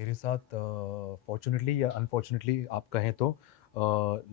मेरे साथ फॉर्चुनेटली या अनफॉर्चुनेटली आप कहें तो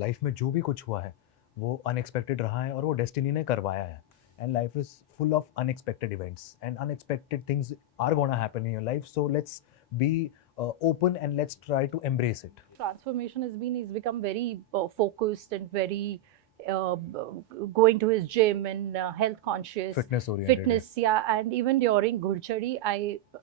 लाइफ में जो भी कुछ हुआ है वो अनएक्सपेक्टेड रहा है और वो डेस्टिनी ने करवाया है and life is full of unexpected events and unexpected things are gonna happen in your life so let's be open and let's try to embrace it. Transformation he's become very focused and very going to his gym and health conscious, Fitness oriented, fitness, yeah. And even during Gurchari,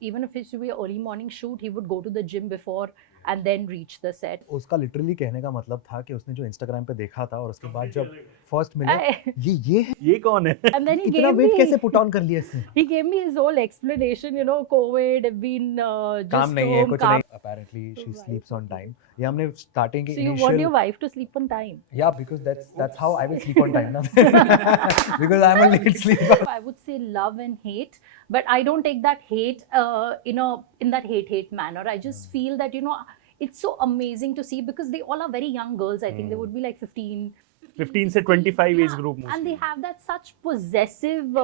even if it should be an early morning shoot, he would go to the gym before and then reach the set. उसका literally कहने का मतलब था कि उसने जो Instagram पे देखा था और उसके बाद जब फर्स्ट मिले ये है, ये कौन है? And then he इतना gave वेट me, कैसे पुट ऑन कर लिया इसने? he gave me his whole explanation, you know, COVID, have been काम just नहीं है, home, कुछ काम. नहीं. Apparently she sleeps on time. ये हमने starting के So you initial. want your wife to sleep on time? Yeah, because that's how I will sleep on time now. Because I'm a late sleeper. I would say love and hate, but I don't take that hate in that hate manner. I just feel that, you know, it's so amazing to see because they all are very young girls. I think they would be like 15 15 से 25 yeah, age group and mostly. they have that such possessive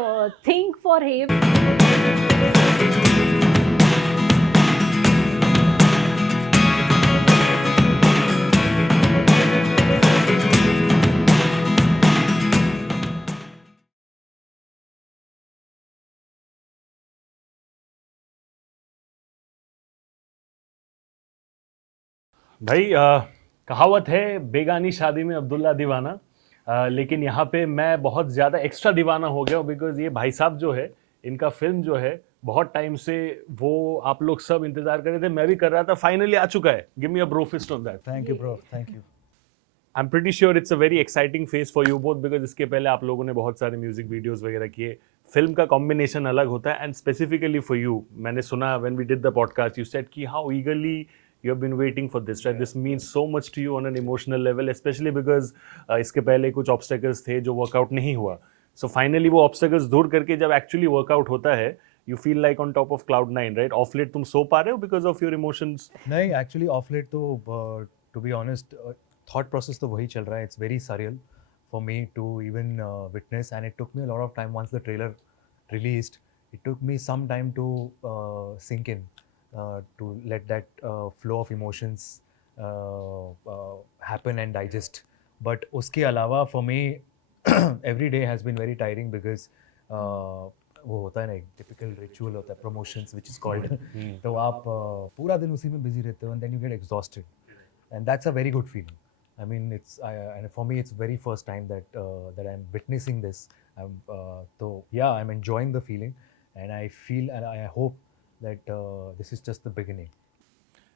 thing for him. भाई कहावत है बेगानी शादी में अब्दुल्ला दीवाना. लेकिन यहाँ पे मैं बहुत ज़्यादा एक्स्ट्रा दीवाना हो गया हूँ बिकॉज ये भाई साहब जो है इनका फिल्म जो है बहुत टाइम से वो आप लोग सब इंतजार कर रहे थे, मैं भी कर रहा था, फाइनली आ चुका है. Give me a bro fist on that. Thank you, bro. Thank you. I am pretty sure it's a very exciting phase for you both because इसके पहले आप लोगों ने बहुत सारे म्यूजिक वीडियोस वगैरह किए. फिल्म का कॉम्बिनेशन अलग होता है एंड स्पेसिफिकली फॉर यू मैंने सुना when we did the podcast you said कि how eagerly you have been waiting for this, right? This means so much to you on an emotional level, especially because इसके पहले कुछ obstacles थे जो workout नहीं हुआ. So finally वो obstacles दूर करके जब actually workout होता है you feel like on top of cloud nine, right? Off late तुम सो पा रहे हो because of your emotions? नहीं, actually off late तो to be honest thought process तो वही चल रहा है. It's very surreal for me to even witness and it took me a lot of time once the trailer released. It took me some time to sink in. To let that flow of emotions happen and digest. But उसके अलावा for me every day has been very tiring because वो होता है ना एक typical ritual होता है promotions which is called. तो आप पूरा दिन उसी में busy रहते हो and then you get exhausted and that's a very good feeling. I mean and for me it's very first time that I'm witnessing this. So yeah, I'm enjoying the feeling and I feel and I hope that this is just the beginning.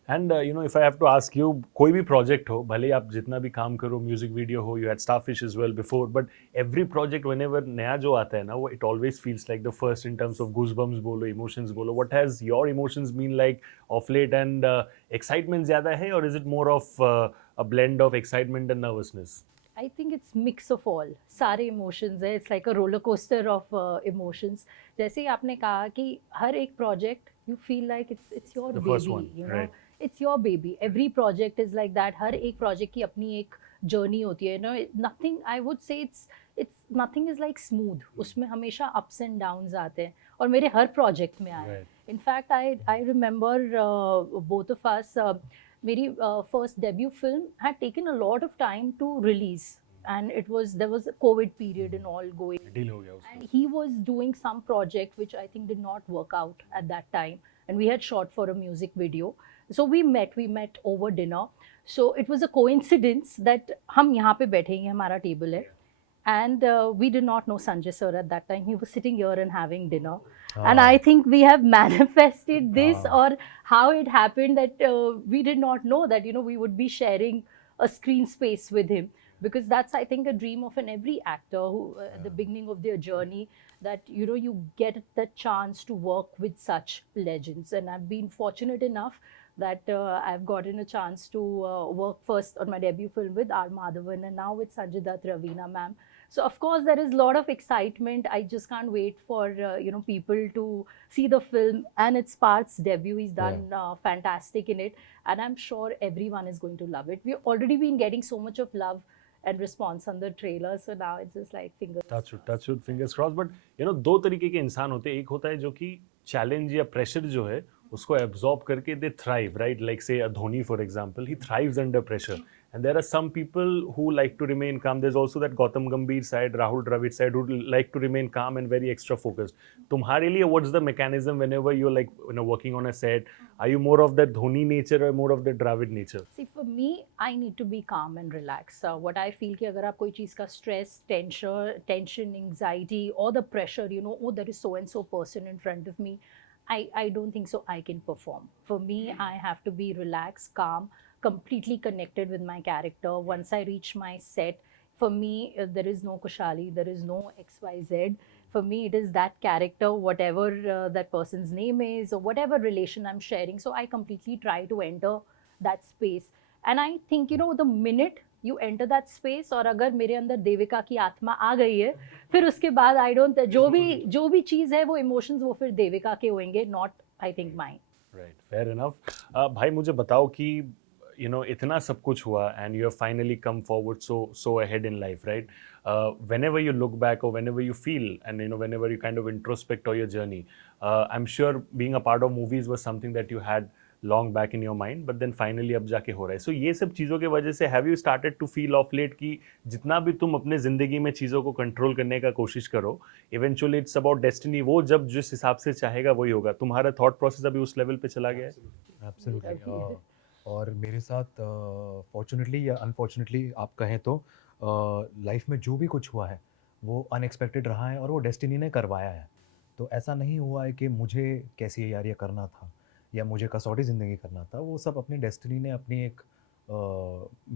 And you know, if I have to ask you, कोई भी project हो, भले आप जितना भी काम करो, music video हो, you had Starfish as well before, but every project whenever नया जो आता है ना, वो it always feels like the first in terms of goosebumps बोलो, emotions बोलो. What has your emotions been like of late and excitement ज़्यादा है or is it more of a blend of excitement and nervousness? I think it's mix of all. सारे emotions है. It's like a roller coaster of emotions. जैसे ही आपने कहा कि हर एक project you feel like it's your The baby. first one, you know, right. it's your baby. Every project is like that. हर एक project की अपनी एक journey होती है. You know, nothing. I would say it's nothing is like smooth. उसमें हमेशा ups and downs आते हैं और मेरे हर project में आए. Right. In fact, I remember both of us. मेरी first debut film had taken a lot of time to release and there was a COVID period and all going. Deal हो गया उसका. And he was doing some project which I think did not work out at that time and we had shot for a music video. So we met over dinner. So it was a coincidence that हम यहाँ पे बैठेंगे, हमारा table है. And we did not know Sanjay sir at that time. He was sitting here and having dinner. And I think we have manifested this or how it happened that we did not know that, you know, we would be sharing a screen space with him. Because that's, I think, a dream of every actor who, at the beginning of their journey, that, you know, you get the chance to work with such legends. And I've been fortunate enough that I've gotten a chance to work first on my debut film with R. Madhavan and now with Sanjay Dutt, Raveena ma'am. So of course there is a lot of excitement. I just can't wait for you know, people to see the film and it's Parth's debut. He's done fantastic in it and I'm sure everyone is going to love it. We've already been getting so much of love and response on the trailer, so now it's just like touch wood, fingers crossed. But you know, दो तरीके के इंसान होते हैं. एक होता है जो कि चैलेंज या प्रेशर जो है उसको absorb करके they thrive, right? Like say a Dhoni for example, he thrives under pressure. And there are some people who like to remain calm. There's also that Gautam Gambhir side, Rahul Dravid side, who like to remain calm and very extra focused. तुम्हारे लिए what's the mechanism whenever you're like working on a set? Are you more of that Dhoni nature or more of the Dravid nature? See, for me, I need to be calm and relaxed. What I feel कि अगर आप कोई चीज़ का stress, tension, anxiety, or the pressure, oh, there is so and so person in front of me, I don't think so I can perform. For me, I have to be relaxed, calm, completely connected with my character. Once I reach my set, for me, there is no Kushali, there is no XYZ. For me, it is that character, whatever that person's name is, or whatever relation I'm sharing. So I completely try to enter that space. And I think, the minute you enter that space, और अगर मेरे अंदर देविका की आत्मा आ गई है, फिर उसके बाद I don't, जो भी चीज़ है वो इमोशंस वो फिर देविका के होंगे, not I think mine. Right, fair enough. भाई मुझे बताओ कि इतना सब कुछ हुआ and you have finally come forward so ahead in life, right? Whenever you look back or whenever you feel and whenever you kind of introspect on your journey, I'm sure being a part of movies was something that you had long back in your mind, but then finally अब जाके हो रहा है. So ये सब चीज़ों के वजह से have you started to feel of late कि जितना भी तुम अपने ज़िंदगी में चीज़ों को कंट्रोल करने का कोशिश करो, eventually it's about destiny, वो जब जिस हिसाब से चाहेगा वही होगा. तुम्हारा thought process अभी उस लेवल पे चला गया है? Absolutely. और मेरे साथ फॉर्चुनेटली या अनफॉर्चुनेटली आप कहें तो लाइफ में जो भी कुछ हुआ है वो अनएक्सपेक्टेड रहा है और वो डेस्टिनी ने करवाया है. तो ऐसा नहीं हुआ है कि मुझे कैसी यार ये करना था या मुझे कसौटी ज़िंदगी करना था. वो सब अपनी डेस्टिनी ने अपनी एक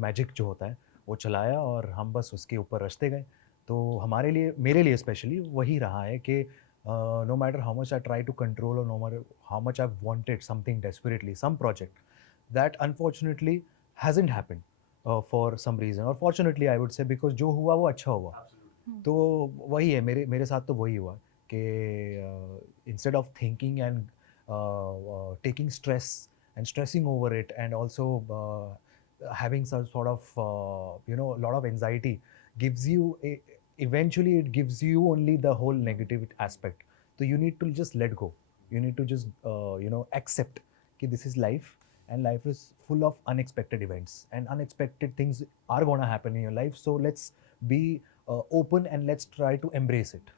मैजिक जो होता है वो चलाया और हम बस उसके ऊपर रचते गए. तो हमारे लिए, मेरे लिए स्पेशली वही रहा है कि no matter how much I try to control और no matter how much I wanted something desperately, some project, that unfortunately hasn't happened for some reason, or fortunately I would say, because जो हुआ वो अच्छा हुआ. तो वही है मेरे साथ, तो वही हुआ कि instead of thinking and taking stress and stressing over it and also having some sort of a lot of anxiety gives you eventually it gives you only the whole negative aspect. So you need to just let go, you need to just accept कि this is life. And life is full of unexpected events and unexpected things are going to happen in your life. So let's be open and let's try to embrace it.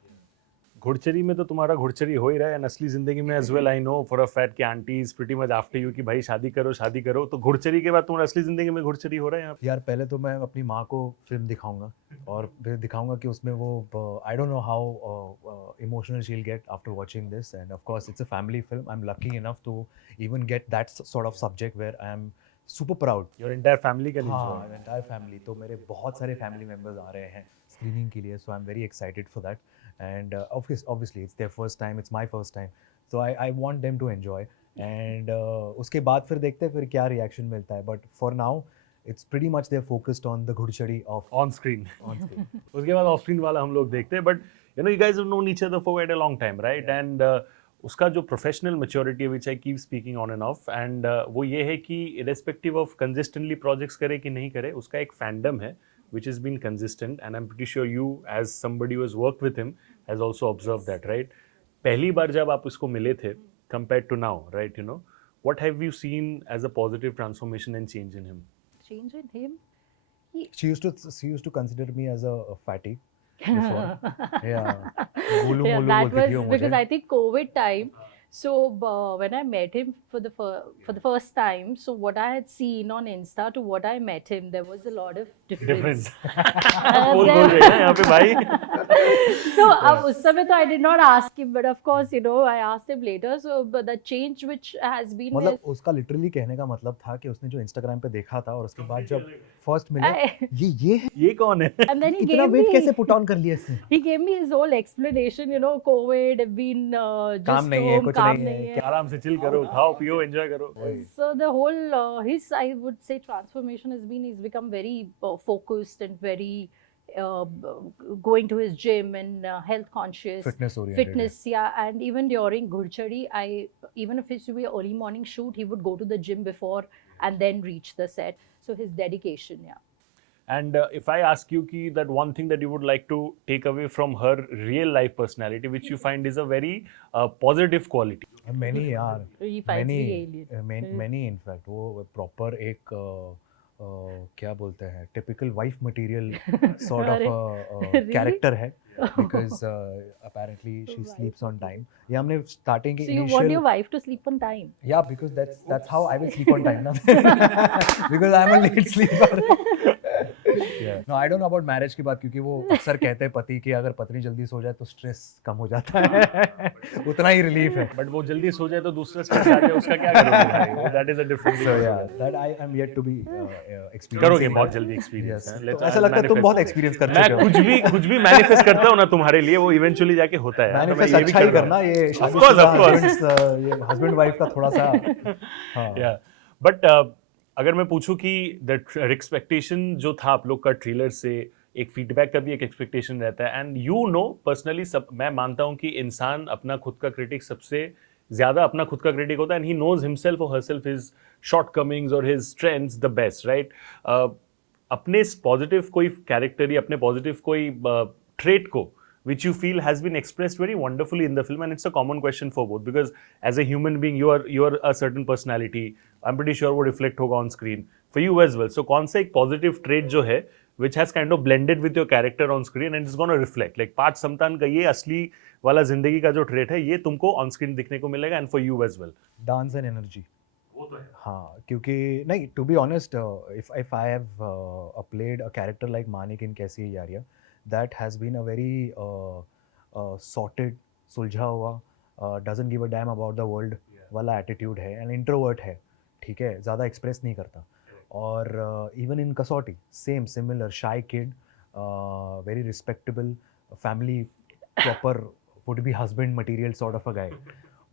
घुड़चरी में तो तुम्हारा घुड़चरी हो ही रहा है, असली जिंदगी में as well I know for a fact कि aunty is pretty much after you कि भाई शादी करो. तो घुड़चरी के बाद तुम्हारा असली जिंदगी में घुड़चरी हो रहा है यहाँ पे? यार पहले तो मैं अपनी माँ को फिल्म दिखाऊंगा और फिर दिखाऊंगा कि उसमें वो I don't know how emotional she will get after watching this. And of course it's a family film. I am lucky enough to even get that sort of subject where I am super proud. Your entire family can हाँ, enjoy. Entire family. तो मेरे बहुत सारे family members आ रहे हैं screening के लिए. So I am very excited for that. And obviously it's their first time, it's my first time, so I want them to enjoy. And उसके बाद फिर देखते हैं फिर क्या reaction मिलता है. But for now it's pretty much they're focused on the Ghudchadi of on screen. on screen. उसके बाद ऑफ स्क्रीन वाला हम लोग देखते हैं. But you guys have known each other for quite a long time, right? And उसका जो professional maturity है, which I keep speaking on and off, and वो ये है कि irrespective of consistently projects करे कि नहीं करे, उसका एक fandom है which has been consistent, and I'm pretty sure you as somebody who has worked with him has also observed that, right? पहली बार जब आप इसको मिले थे compared to now, right, what have you seen as a positive transformation and change in him? Change in him? She used to consider me as a fatty before. Yeah. Gulu mulu that बोलती थी वो was मुझे. because I think COVID time. So when I met him for the first time, so what I had seen on Insta to what I met him, there was a lot of difference. बोल रहे हैं यहाँ पे भाई. So अब उस समय तो I did not ask him, but of course I asked him later. So but the change which has been मतलब उसका लिटरली कहने का मतलब था कि उसने जो इंस्टाग्राम पे देखा था और उसके बाद जब फर्स्ट मिले ये है, ये कौन है? and then he इतना gave वेट me कैसे पुट ऑन कर लिया इसने. he gave me his whole explanation. COVID have been just काम नहीं है, home, कुछ काम नहीं है. आराम से चिल करो, खाओ पियो, एंजॉय करो. So the whole his, I would say, transformation has been, he's become very focused and very going to his gym and health conscious, Fitness oriented. fitness, yeah. And even during Ghurchadi, even if it's to be an early morning shoot, he would go to the gym before and then reach the set. So his dedication, yeah. And if I ask you ki that one thing that you would like to take away from her real life personality, which you find is a very positive quality. many यार He finds many the alien. many in fact वो proper एक क्या बोलते हैं typical wife material sort of Really? character है because apparently she sleeps on time. ये हमने starting के So you want your initial wife to sleep on time? yeah because that's how I will sleep on time ना because I'm a late sleeper. Yeah. No, I don't know about marriage की बात क्योंकि वो अक्सर कहते हैं पति कि अगर पत्नी जल्दी सो जाए तो स्ट्रेस कम हो जाता है उतना ही रिलीफ है. बट वो जल्दी सो जाए तो दूसरा स्ट्रेस आ जाए, उसका क्या करोगे भाई? That is a different So yeah, that I am yet to be experiencing. करोगे बहुत जल्दी एक्सपीरियंस Yes. है. तो ऐसा लगता है तुम बहुत एक्सपीरियंस कर मैं चुके हो. कुछ भी मैनिफेस्ट करता हूँ ना तुम्हारे लिए, वो इवेंचुअली जाके होता है. तो मैं मैनिफेस्ट ये भी अच्छा ही कर रहा हूँ. करना ये Of course, of course. ये हस्बैंड वाइफ का थोड़ा सा हाँ. या बट अगर मैं पूछूं कि द एक्सपेक्टेशन जो था आप लोग का ट्रेलर से, एक फीडबैक का भी एक एक्सपेक्टेशन रहता है. एंड यू नो पर्सनली सब मैं मानता हूं कि इंसान अपना खुद का क्रिटिक सबसे ज्यादा अपना खुद का क्रिटिक होता है. एंड ही नोज हिमसेल्फ और हरसेल्फ हिज शॉर्टकमिंग्स और his strengths the best, right? अपने पॉजिटिव कोई कैरेक्टर या अपने पॉजिटिव कोई ट्रेट को which you feel has been expressed very wonderfully in the film, and it's a common question for both because as a human being you are a certain personality. I'm pretty sure वो reflect होगा on screen for you as well. So कौन सा एक positive trait जो है which has kind of blended with your character on screen and it's going to reflect like Partha समतान का ये असली वाला जिंदगी का जो trait है ये तुमको on screen दिखने को मिलेगा and for you as well. Dance and energy. वो तो है. हाँ क्योंकि नहीं to be honest if I have played a character like Manik in कैसी है Yaariyan, that has been a very sorted, सुलझा हुआ, doesn't give a damn about the world वाला attitude है and introvert है, ठीक है, ज़्यादा express नहीं करता. और even in कसौटी same similar shy kid, very respectable family, proper would be husband material sort of a guy.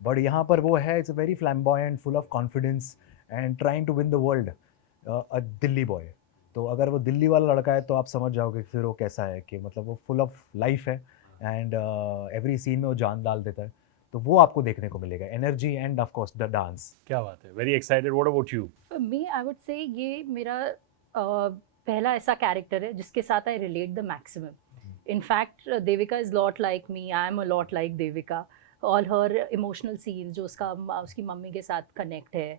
But यहाँ पर वो है, it's a very flamboyant, full of confidence and trying to win the world, a Delhi boy. तो अगर वो दिल्ली वाला लड़का है तो आप समझ जाओगे फिर वो कैसा है कि मतलब वो फुल ऑफ लाइफ है एंड एवरी सीन में वो जान डाल देता है. तो वो आपको देखने को मिलेगा, energy and of course the dance. क्या बात है. Very excited. What about you? For me, I would say ये मेरा पहला ऐसा कैरेक्टर है जिसके साथ I relate the maximum. In fact, Devika is lot like me. I am a lot like Devika. All her emotional scenes जो उसकी mummy के साथ connect है.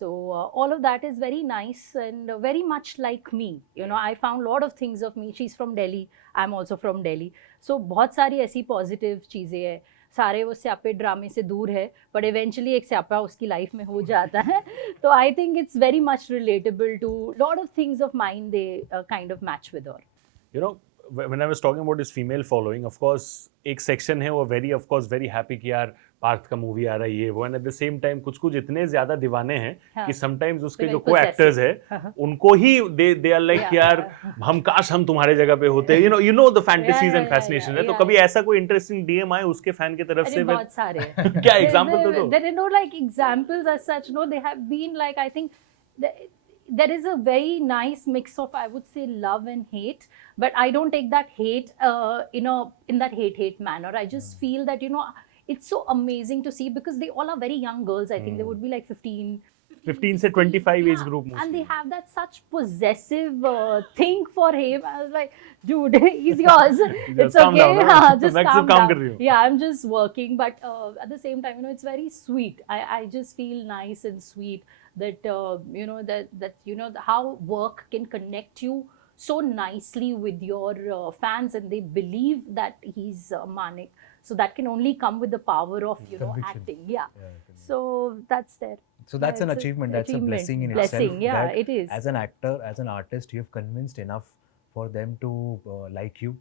So all of that is very nice and very much like me. You know, I found a lot of things of me. She's from Delhi. I'm also from Delhi. So बहुत सारी ऐसी positive चीज़ें हैं. सारे वो स्यापे ड्रामे से दूर है, but eventually एक स्यापा उसकी लाइफ में हो जाता है. तो I think it's very much relatable to lot of things of mine. They kind of match with her. You know, when I was talking about his female following, of course एक section है वो very happy कि यार पार्थ का movie आ रहा है ये वो, and at the same time कुछ इतने ज्यादा दीवाने हैं कि समटाइम्स उसके जो को एक्टर्स है उनको ही दे आर लाइक यार हम काश हम तुम्हारे जगह पे होते. You know the fantasies and fascination है. तो कभी ऐसा कोई इंटरेस्टिंग डीएम आए उसके फैन की तरफ से? बहुत सारे क्या एग्जांपल तो दो. There are no like examples as such. No, they have been like, I think there is a very nice mix of, I would say, love and hate, but I don't take that hate in that hate manner. I just feel that it's so amazing to see because they all are very young girls. I think they would be like 15 से 25 age group mostly. and they have that such possessive thing for him. I was like, dude, he's yours. It's calm okay. down, huh? Just मैं calm सिर्फ काम down. कर रही हूँ. Yeah, I'm just working, but at the same time, it's very sweet. I just feel nice and sweet that that how work can connect you so nicely with your fans, and they believe that he's Manik. So that can only come with the power of Conviction. acting. Yeah. So that's there. So that's an It's a achievement. That's a achievement. blessing in Blessing, itself. yeah, that it is. As an actor, as an artist, you have convinced enough for them to like you,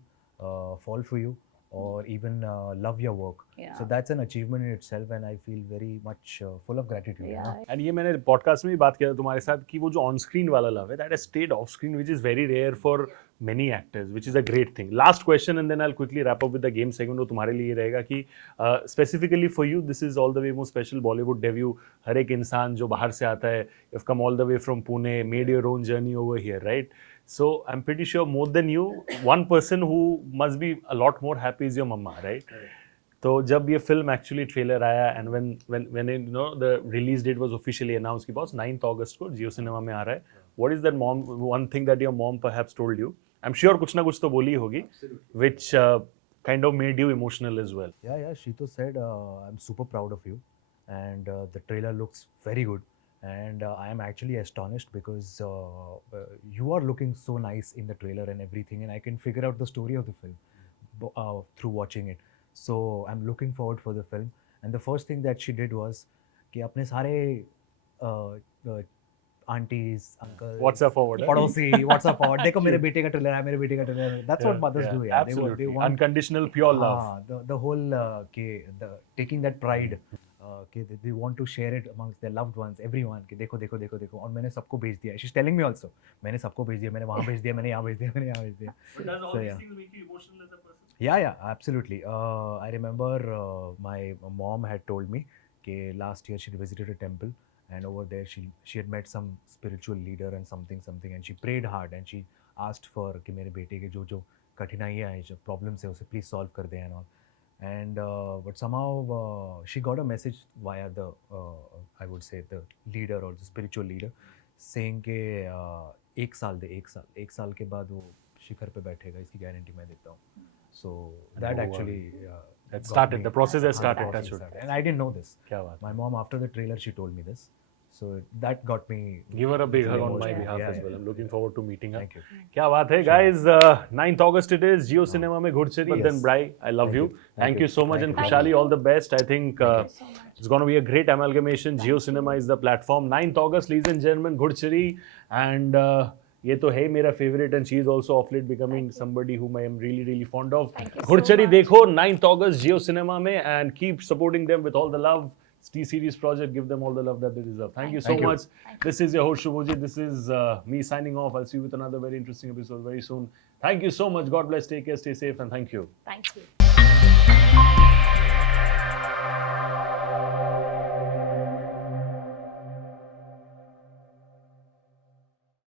fall for you, or even love your work. Yeah. So that's an achievement in itself, and I feel very much full of gratitude. you know. Yeah. And ये मैंने podcast में भी बात किया था तुम्हारे साथ कि वो जो ऑन स्क्रीन वाला लव है that has stayed off screen which is very rare for many actors which is a great thing. Last question and then I will quickly wrap up with the game segment. वो तुम्हारे लिए रहेगा कि specifically for you this is all the way more special Bollywood debut. हर एक इंसान जो बाहर से आता है, you have come all the way from Pune, made your own journey over here, right? So I'm pretty sure more than you, one person who must be a lot more happy is your mama, right? तो जब ये फिल्म actually trailer आया and when the release date was officially announce कि boss 9th अगस्त को Jio cinema में आ रहा है, what is that one thing that your mom perhaps told you? I'm sure कुछ ना कुछ तो बोली होगी, which kind of made you emotional as well. Yeah, she to said, I'm super proud of you, and the trailer looks very good. And I am actually astonished because you are looking so nice in the trailer and everything, and I can figure out the story of the film through watching it. So I'm looking forward for the film. And the first thing that she did was कि अपने सारे aunties, uncles, WhatsApp forward, पड़ोसी, WhatsApp forward, देखो मेरे बेटे का trailer है, मेरे बेटे का ट्रेलर है. That's what mothers do, yeah. Absolutely. They want Unconditional, pure love. the whole taking that pride कि they want to share it amongst their loved ones, everyone कि देखो देखो देखो देखो, और मैंने सबको भेज दिया. She's telling me also, मैंने सबको भेज दिया, मैंने वहाँ भेज दिया, मैंने यहाँ भेज दिया, मैंने यहाँ भेज दिया. But does all So, these yeah. things make you emotional as a person? Yeah, absolutely. I remember my mom had told me that last year she visited a temple, and over there she had met some spiritual leader and something, and she prayed hard and she asked for कि मेरे बेटे के जो कठिनाइयाँ हैं, जो problems है, उसे please solve कर दें and all. And but somehow she got a message via the I would say the leader or the spiritual leader saying कि एक साल के बाद वो शिखर पे बैठेगा, इसकी गारंटी मैं देता हूँ. So that वो actually That got started, me. the process has हाँ, started. process Touch wood. started. And I didn't know this. क्या बात है. My mom, after the trailer, she told me this. So that got me. Give her a big hug Yeah, on my yeah, behalf yeah, as well. yeah. I'm looking forward to meeting her. Thank you. क्या बात है guys, 9th August it is, Jio Cinema में घुड़चरी. But then Yes. Brai, I love Thank you. you. Thank you so much, and Thank you. Kushali, all the best. I think Thank you so much. it's going to be a great amalgamation. Jio Cinema is the platform. 9th August, ladies and gentlemen, घुड़चरी. And ये तो है मेरा favorite, and she is also of late becoming somebody whom I am really really fond of. Thank you so घुड़चरी much. देखो 9th August Jio Cinema में, and keep supporting them with all the love. It's T-Series project, give them all the love that they deserve. Thank you so Thank you. much. This is your host Shubhoji. This is me signing off. I'll see you with another very interesting episode very soon. Thank you so much. God bless. Take care. Stay safe, and thank you. Thank you.